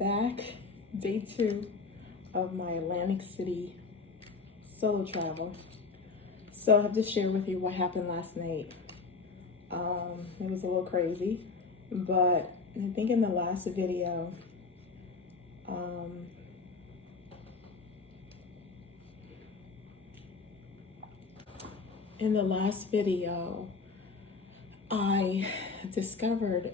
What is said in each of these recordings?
back. Day 2 of my Atlantic City solo travel. So I have to share with you what happened last night. It was a little crazy, but I think in the last video, I discovered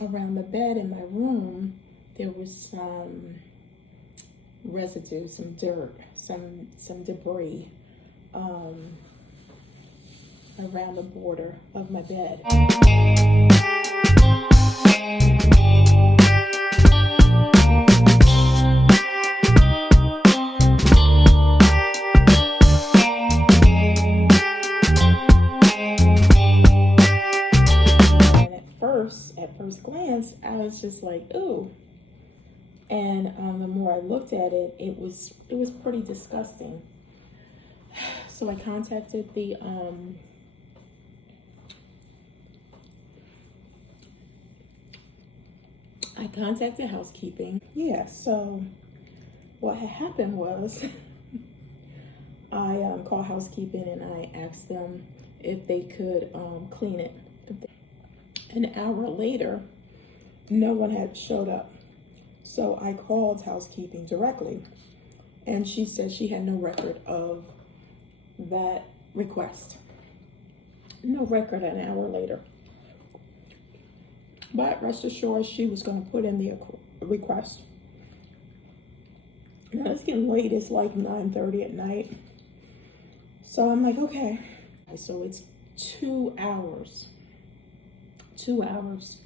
around the bed in my room there was some residue, some dirt, some debris around the border of my bed. At first glance, I was just like, ooh. And the more I looked at it, it was pretty disgusting. So I contacted the housekeeping. Yeah, so what had happened was I called housekeeping and I asked them if they could clean it. An hour later, no one had showed up. So I called housekeeping directly, and she said she had no record of that request. No record an hour later. But rest assured, she was going to put in the request. Now it's getting late. It's like 9:30 at night. So I'm like, okay. So it's 2 hours. 2 hours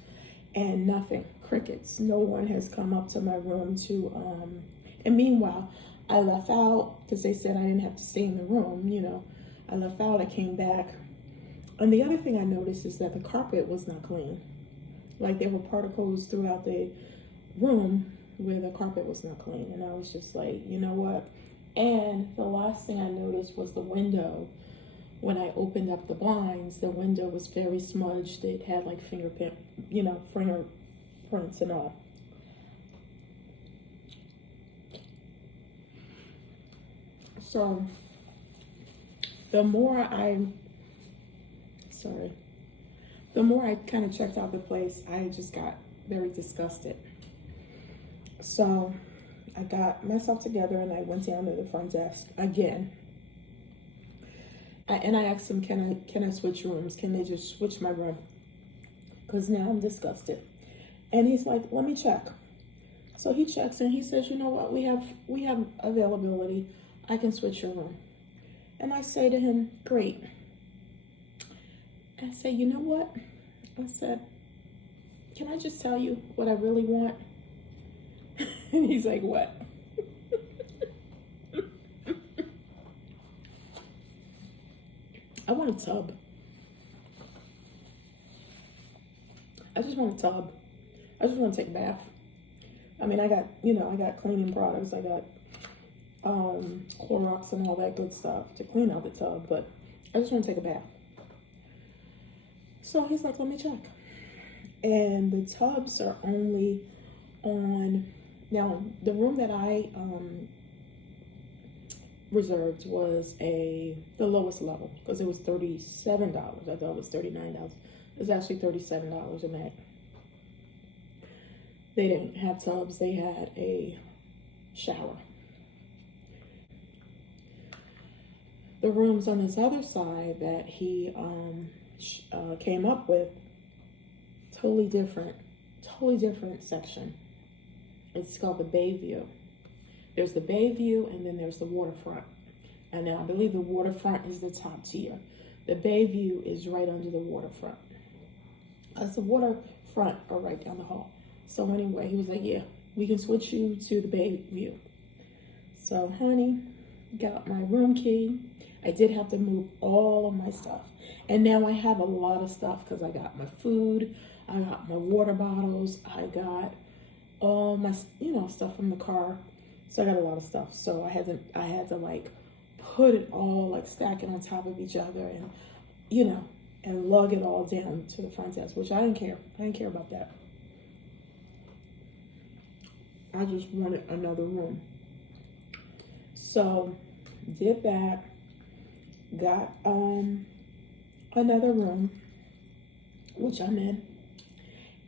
and nothing, crickets. No one has come up to my room to, and meanwhile, I left out because they said I didn't have to stay in the room, you know. I left out, I came back. And the other thing I noticed is that the carpet was not clean. Like there were particles throughout the room where the carpet was not clean. And I was just like, you know what? And the last thing I noticed was the window. When I opened up the blinds, the window was very smudged. It had like fingerprints and all. So the more I kind of checked out the place, I just got very disgusted. So I got myself together and I went down to the front desk again. And I asked him, can I switch rooms? Can they just switch my room? Because now I'm disgusted. And he's like, let me check. So he checks and he says, you know what? We have availability. I can switch your room. And I say to him, great. I say, you know what? I said, can I just tell you what I really want? And he's like, what? I want a tub. I just want a tub. I just want to take a bath. I mean, I got cleaning products. I got Clorox and all that good stuff to clean out the tub, but I just want to take a bath. So he's like, let me check. And the tubs are only on, now the room that I reserved was the lowest level because it was $37. I thought it was $39. It was actually $37 a night. They didn't have tubs. They had a shower. The rooms on this other side that he came up with, totally different section. It's called the Bay View. There's the Bay View, and then there's the waterfront. And then I believe the waterfront is the top tier. The Bay View is right under the waterfront. That's the waterfront or right down the hall. So anyway, he was like, yeah, we can switch you to the Bay View. So honey, got my room key. I did have to move all of my stuff. And now I have a lot of stuff because I got my food, I got my water bottles, I got all my, stuff from the car. So I got a lot of stuff. So I had to like put it all, like stack it on top of each other and, and lug it all down to the front desk, which I didn't care. I didn't care about that. I just wanted another room. So did that, got another room, which I'm in,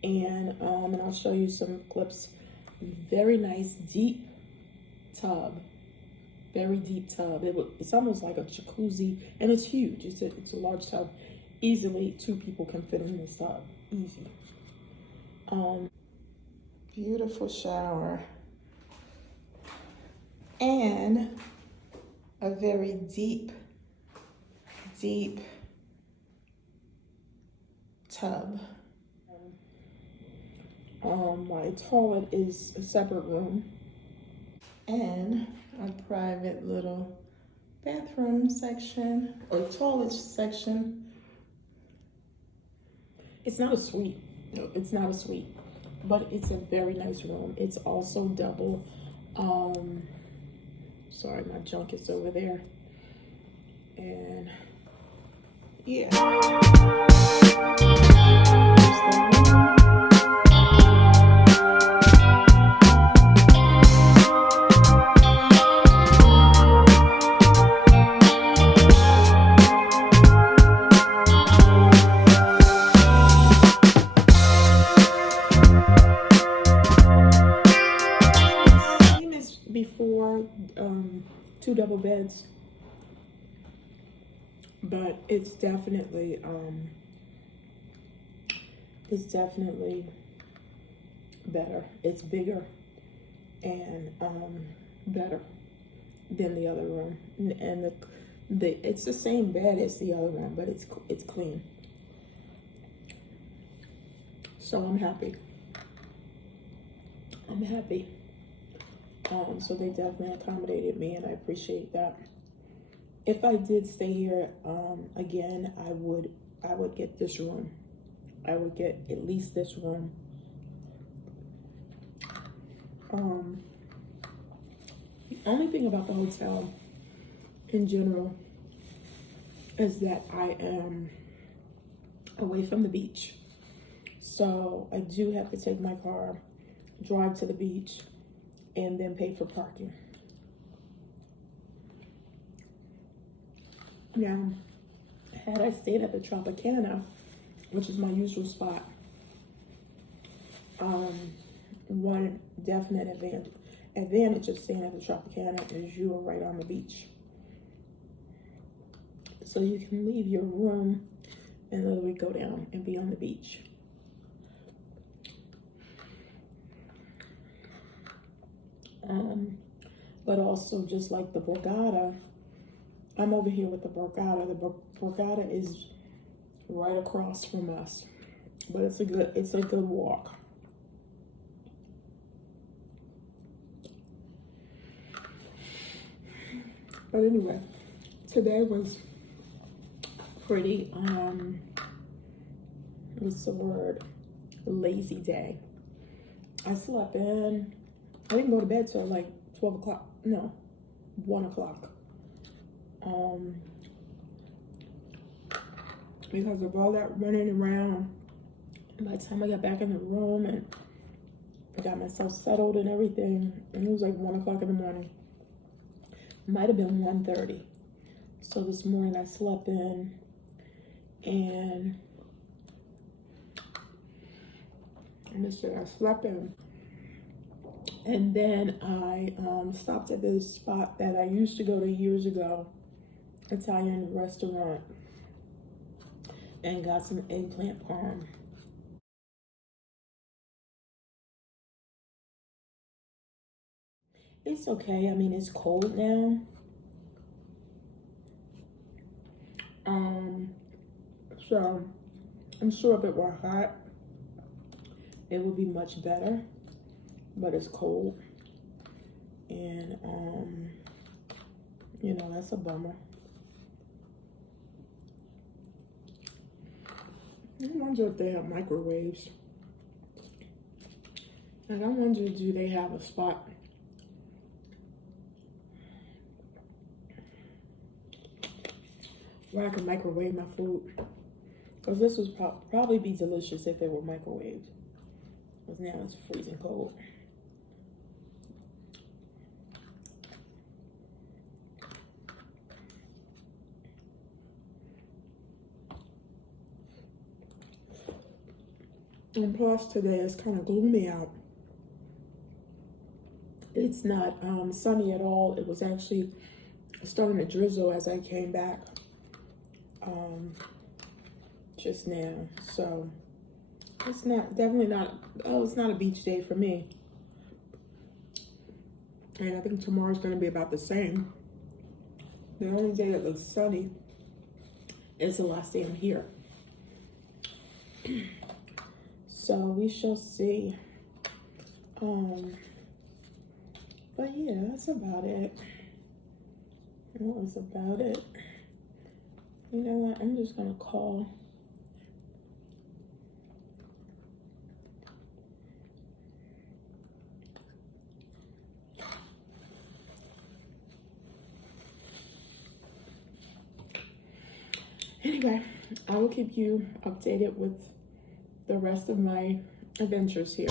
and I'll show you some clips. Very nice deep tub, very deep tub. It's almost like a jacuzzi, and it's huge. It's a large tub. Easily 2 people can fit in this tub, easy. Beautiful shower, and a very deep tub. My toilet is a separate room, and a private little bathroom section or toilet section. It's not a suite. No, it's not a suite, but it's a very nice room. It's also double. Sorry, my junk is over there. And yeah. Same as before, 2 double beds, but it's definitely better. It's bigger and better than the other room, and it's the same bed as the other one, but it's clean. So I'm happy. So they definitely accommodated me, and I appreciate that. If I did stay here again, I would get this room. I would get at least this room. The only thing about the hotel in general is that I am away from the beach. So I do have to take my car, drive to the beach, and then pay for parking. Now, had I stayed at the Tropicana, which is my usual spot, one definite advantage of staying at the Tropicana is you are right on the beach. So you can leave your room and literally go down and be on the beach. But also, just like the Borgata, I'm over here with the Borgata. The Borgata is right across from us, but it's a good walk. But anyway, today was pretty what's the word? Lazy day. I slept in. I didn't go to bed till like 12 o'clock. No, 1 o'clock. Because of all that running around. By the time I got back in the room and I got myself settled and everything, and it was like 1 o'clock in the morning. Might have been 1:30. So this morning I slept in, and I slept in. And then I stopped at this spot that I used to go to years ago, Italian restaurant, and got some eggplant parm. It's okay. I mean, it's cold now. So I'm sure if it were hot, it would be much better. But it's cold, and you know, that's a bummer. I wonder if they have microwaves. Like, I wonder, do they have a spot where I can microwave my food? Because this would probably be delicious if they were microwaved. Because now it's freezing cold. And plus today is kind of gloomy out. It's not sunny at all. It was actually starting to drizzle as I came back just now. So it's definitely not, it's not a beach day for me. And I think tomorrow's going to be about the same. The only day that looks sunny is the last day I'm here. So we shall see. But yeah, that's about it. That was about it. You know what? I'm just gonna call. Anyway, I will keep you updated with the rest of my adventures here.